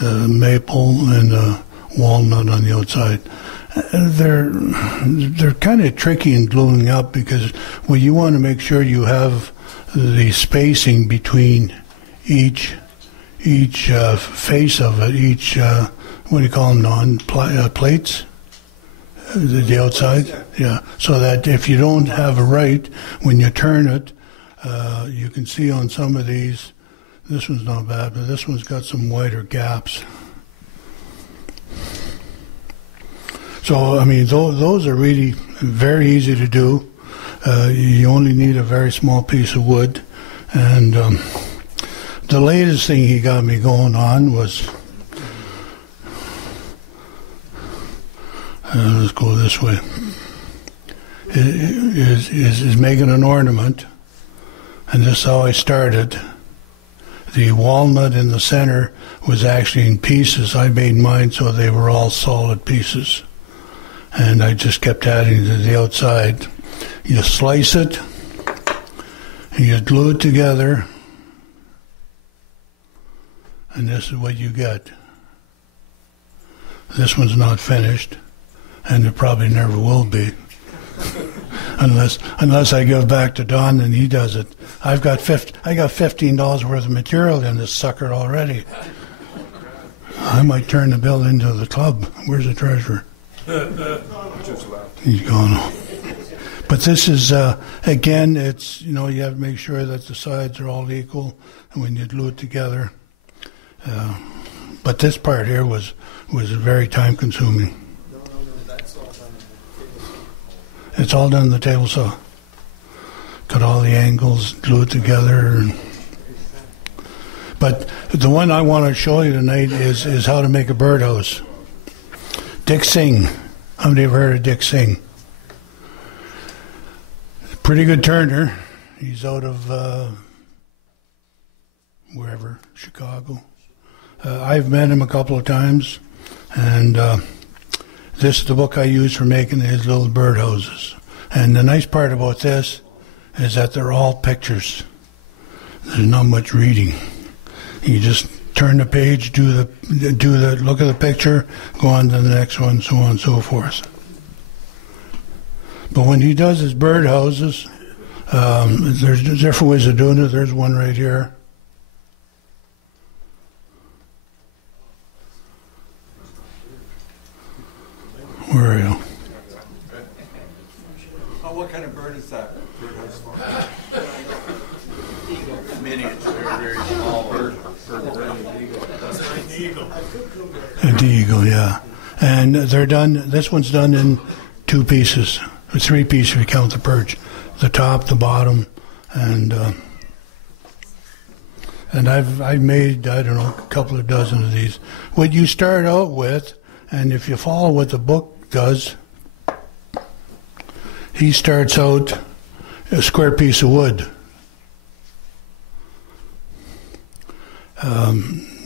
maple and walnut on the outside. They're kind of tricky in gluing up because you want to make sure you have the spacing between each face of it, each what do you call them, plates, the outside, yeah. So that if you don't have it right when you turn it, you can see on some of these. This one's not bad, but this one's got some wider gaps. So, I mean, those are really very easy to do. You only need a very small piece of wood. And the latest thing he got me going on was, let's go this way, is making an ornament. And this is how I started. The walnut in the center was actually in pieces. I made mine so they were all solid pieces. And I just kept adding to the outside. You slice it, and you glue it together, and this is what you get. This one's not finished, and it probably never will be, unless I give back to Don and he does it. I got $15 worth of material in this sucker already. I might turn the bill into the club. Where's the treasurer? He's gone. But this is, again, it's, you have to make sure that the sides are all equal and when you glue it together. But this part here was very time consuming. It's all done in the table saw. Cut all the angles, glue it together. But the one I want to show you tonight is how to make a birdhouse. Dick Singh. How many have heard of Dick Singh? Pretty good turner. He's out of wherever, Chicago. I've met him a couple of times, and this is the book I use for making his little birdhouses. And the nice part about this is that they're all pictures. There's not much reading. You just turn the page, do the look at the picture, go on to the next one, so on and so forth. But when he does his birdhouses, there's different ways of doing it. There's one right here. Where are you? Oh, what kind of bird is that? Birdhouse for? Miniature, very small bird. The eagle, yeah. And they're done. This one's done in 2 pieces, or 3 pieces if you count the perch, the top, the bottom, and I've made, I don't know, a couple of dozen of these. What you start out with, and if you follow what the book does, he starts out a square piece of wood.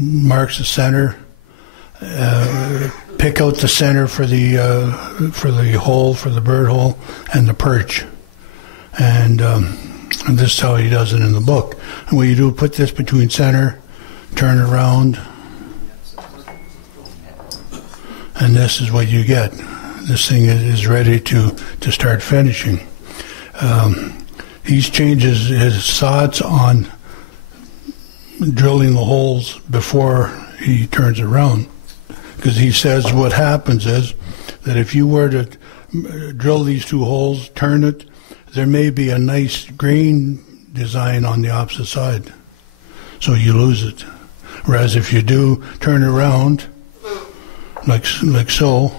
Marks the center, pick out the center for the hole, for the bird hole, and the perch. And this is how he does it in the book. And what you do, put this between center, turn it around, and this is what you get. This thing is ready to start finishing. He's changed his thoughts on drilling the holes before he turns around, because he says what happens is that if you were to drill these 2 holes, turn it, there may be a nice green design on the opposite side, so you lose it. Whereas if you do turn around like so,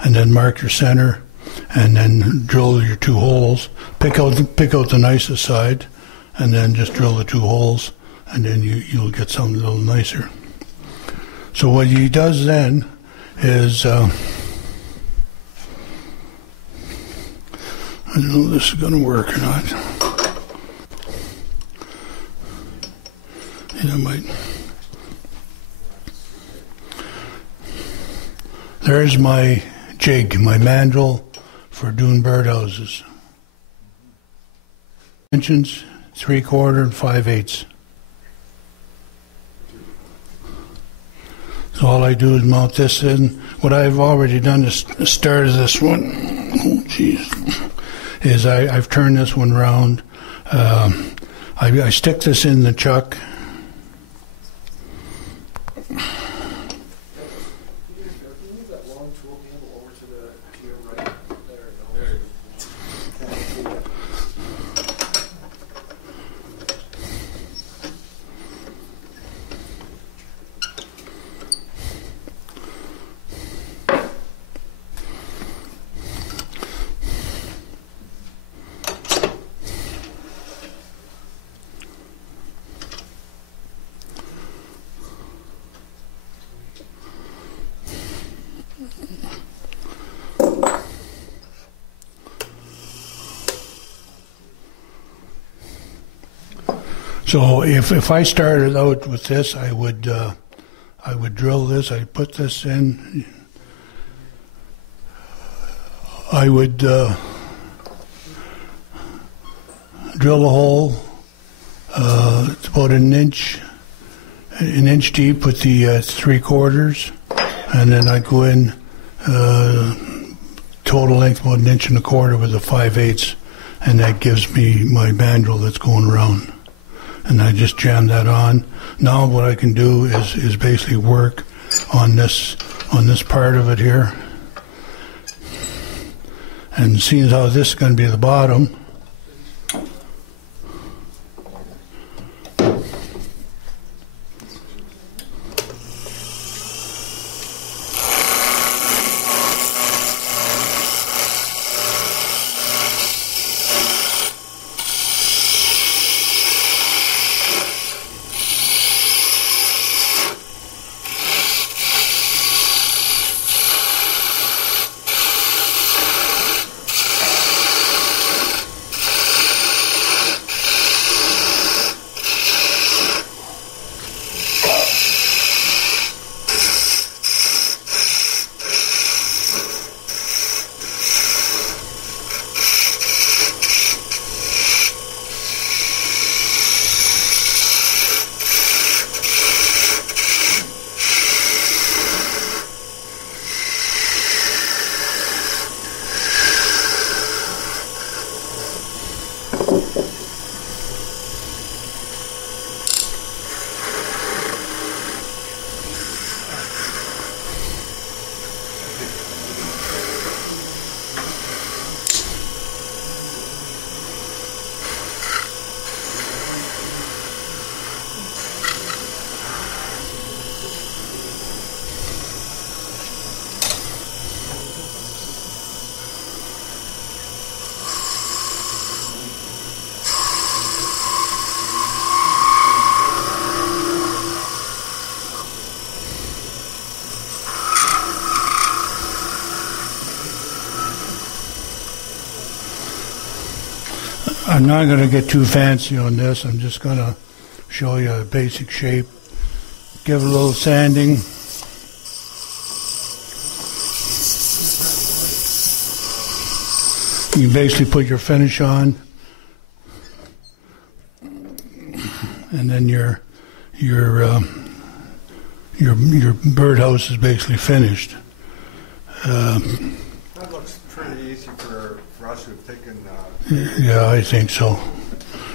and then mark your center, and then drill your 2 holes, pick out the nicest side, and then just drill the 2 holes, and then you'll get something a little nicer. So what he does then is, I don't know if this is going to work or not. Yeah, it might. There's my jig, my mandrel for doing birdhouses. Dimensions, 3/4 and 5/8. So all I do is mount this in. What I've already done is start of this one. Oh, jeez. Is I've turned this one round. I stick this in the chuck. So if I started out with this, I would drill this. I'd put this in. I would drill a hole. It's about an inch deep with the 3/4, and then I'd go in total length about 1.25 inches with a 5/8, and that gives me my mandrel that's going around. And I just jam that on. Now what I can do is basically work on this part of it here. And seeing as how this is going to be the bottom, I'm not going to get too fancy on this. I'm just going to show you a basic shape. Give it a little sanding. You can basically put your finish on, and then your birdhouse is basically finished. That looks pretty easy for us who've taken. Yeah, I think so.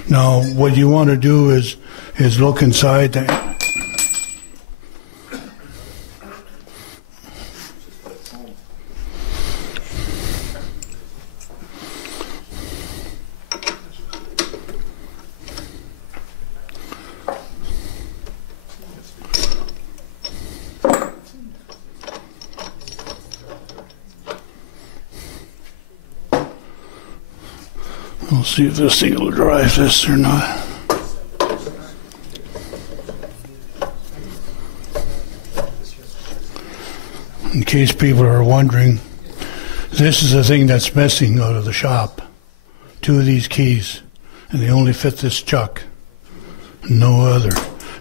Now, what you want to do is look inside the. We'll see if this thing will drive this or not. In case people are wondering, this is the thing that's missing out of the shop. 2 of these keys, and they only fit this chuck, no other.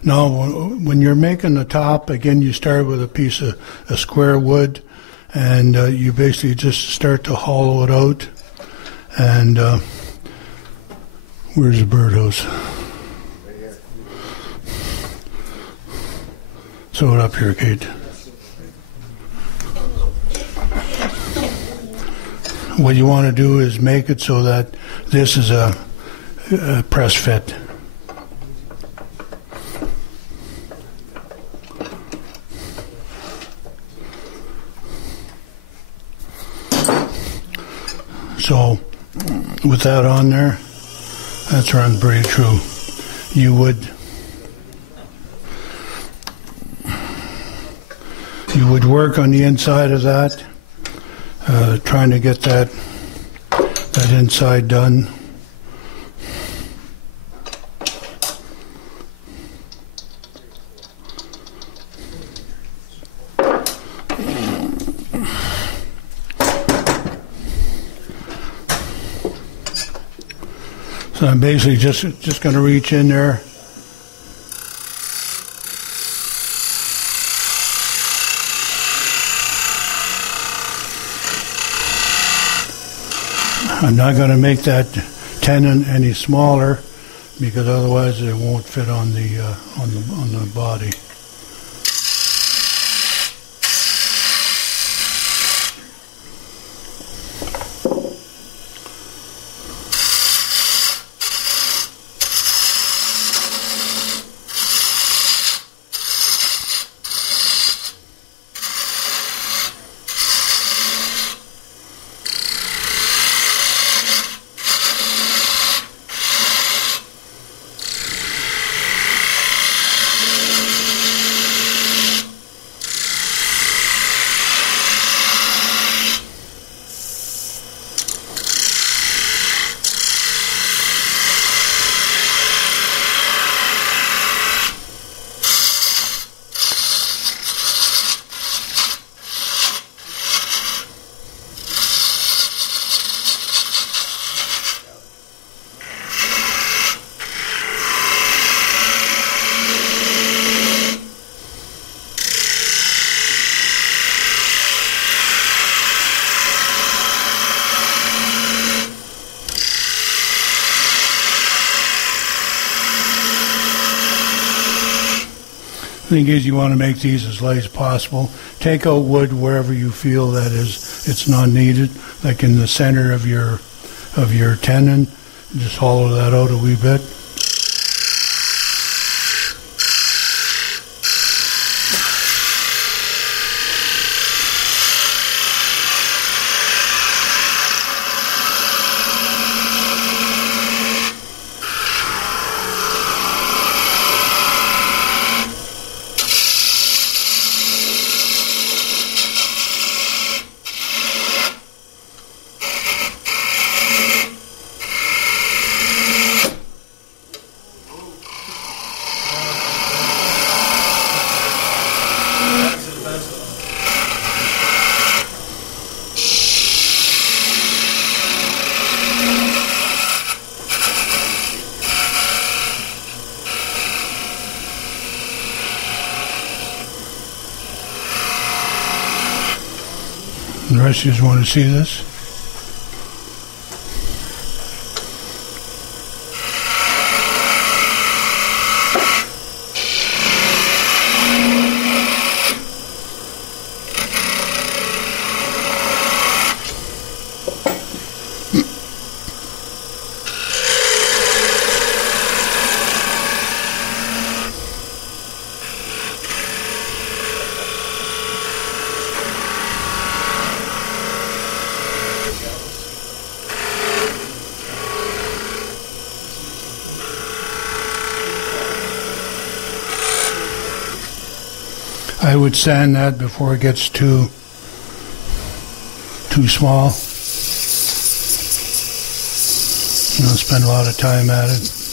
Now, when you're making the top, again, you start with a piece of square wood, and you basically just start to hollow it out, and where's the birdhouse? Sew it up here, Kate. what you want to do is make it so that this is a press fit. So with that on there, that's run pretty true. You would work on the inside of that, trying to get that inside done. So I'm basically just going to reach in there. I'm not going to make that tenon any smaller because otherwise it won't fit on the body. The thing is, you want to make these as light as possible. Take out wood wherever you feel that it's not needed, like in the center of your tenon. Just hollow that out a wee bit. The rest of you just want to see this. I would sand that before it gets too small. Spend a lot of time at it.